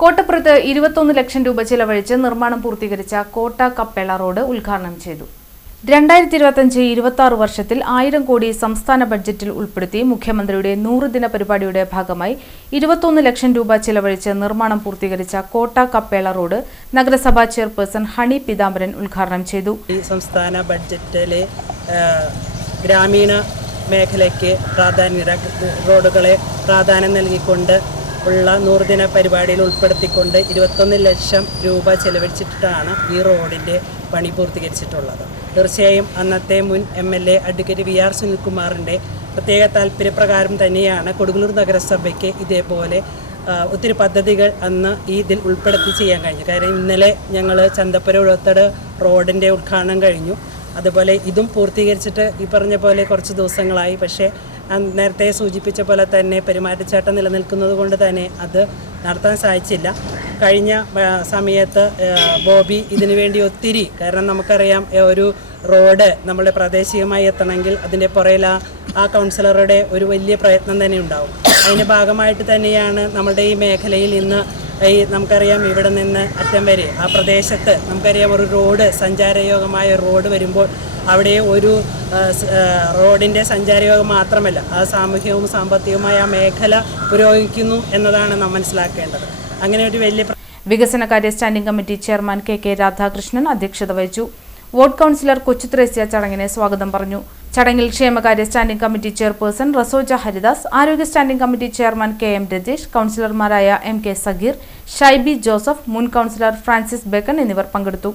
കോട്ടപ്പുറത്ത് 21 ലക്ഷം രൂപ ചിലവഴിച്ച് നിർമ്മാണം പൂർത്തീകരിച്ച കോട്ട കപ്പേള റോഡ് ഉദ്ഘാടനം ചെയ്തു. 2025-26 വർഷത്തിൽ 1000 കോടി സംസ്ഥാന ബഡ്ജറ്റിൽ ഉൾപ്പെടുത്തി മുഖ്യമന്ത്രിയുടെ 100 ദിന പരിപാടിയുടെ ഭാഗമായി 21 ലക്ഷം രൂപ ചിലവഴിച്ച് നിർമ്മാണം പൂർത്തീകരിച്ച കോട്ട കപ്പേള റോഡ് നഗരസഭാ ചെയർപേഴ്സൺ ഹണി പീതാംബരൻ ഉദ്ഘാടനം ചെയ്തു. ഈ സംസ്ഥാന ബഡ്ജറ്റിലെ ഗ്രാമീണ മേഖലയ്ക്ക് റോഡുകളെ പ്രാധാന്യം നൽകിക്കൊണ്ട് ഉള്ള 100 ദിന പരിപാടിയിൽ ഉൾപ്പെടുത്തിക്കൊണ്ട് 21 ലക്ഷം രൂപ ചെലവഴിച്ചിട്ടാണ് ഈ റോഡിൻ്റെ പണി പൂർത്തീകരിച്ചിട്ടുള്ളത്. തീർച്ചയായും അന്നത്തെ മുൻ MLA അഡ്വക്കേറ്റ് VR സുനിൽകുമാറിൻ്റെ പ്രത്യേക താല്പര്യപ്രകാരം തന്നെയാണ് കൊടുങ്ങല്ലൂർ നഗരസഭയ്ക്ക് ഇതേപോലെ ഒത്തിരി പദ്ധതികൾ അന്ന് ഇതിൽ ഉൾപ്പെടുത്തി ചെയ്യാൻ കഴിഞ്ഞു. കാരണം ഇന്നലെ ഞങ്ങൾ ചന്തപ്പുര ഉഴത്തട് റോഡിൻ്റെ ഉദ്ഘാടനം കഴിഞ്ഞു. അതുപോലെ ഇതും പൂർത്തീകരിച്ചിട്ട് ഈ പറഞ്ഞ പോലെ കുറച്ച് ദിവസങ്ങളായി. പക്ഷേ നേരത്തെ സൂചിപ്പിച്ച പോലെ തന്നെ പെരുമാറ്റച്ചട്ടം നിലനിൽക്കുന്നത് കൊണ്ട് തന്നെ അത് നടത്താൻ സാധിച്ചില്ല. കഴിഞ്ഞ സമയത്ത് ബോബി ഇതിനു വേണ്ടി ഒത്തിരി, കാരണം നമുക്കറിയാം ഒരു റോഡ് നമ്മുടെ പ്രാദേശികമായി എത്തണമെങ്കിൽ അതിൻ്റെ പുറയിൽ ആ കൗൺസിലറുടെ ഒരു വലിയ പ്രയത്നം തന്നെ ഉണ്ടാവും. അതിൻ്റെ ഭാഗമായിട്ട് തന്നെയാണ് നമ്മുടെ ഈ മേഖലയിൽ ഇന്ന് നമുക്കറിയാം ഇവിടെ നിന്ന് അറ്റം വരെ ആ പ്രദേശത്ത് നമുക്കറിയാം ഒരു റോഡ് സഞ്ചാരയോഗമായ റോഡ് വരുമ്പോൾ അവിടെ ഒരു റോഡിൻ്റെ സഞ്ചാരയോഗം മാത്രമല്ല ആ സാമൂഹികവും സാമ്പത്തികവുമായ ആ മേഖല പുരോഗമിക്കുന്നു എന്നതാണ് നാം മനസ്സിലാക്കേണ്ടത്. അങ്ങനെ ഒരു വലിയ വികസനകാര്യ standing committee chairman KK Radhakrishnan അധ്യക്ഷത വഹിച്ചു. വാർഡ് കൗൺസിലർ കൊച്ചുത്രേസ്യ ചടങ്ങിനെ സ്വാഗതം പറഞ്ഞു. ചടങ്ങിൽ ക്ഷേമകാര്യ standing committee chairperson Rasoja Haridas, ആരോഗ്യ standing committee chairman KM Rajesh, കൗൺസിലർമാരായ MK സഗീർ, ഷൈബി ജോസഫ്, മുൻ കൗൺസിലർ ഫ്രാൻസിസ് ബേക്കൻ എന്നിവർ പങ്കെടുത്തു.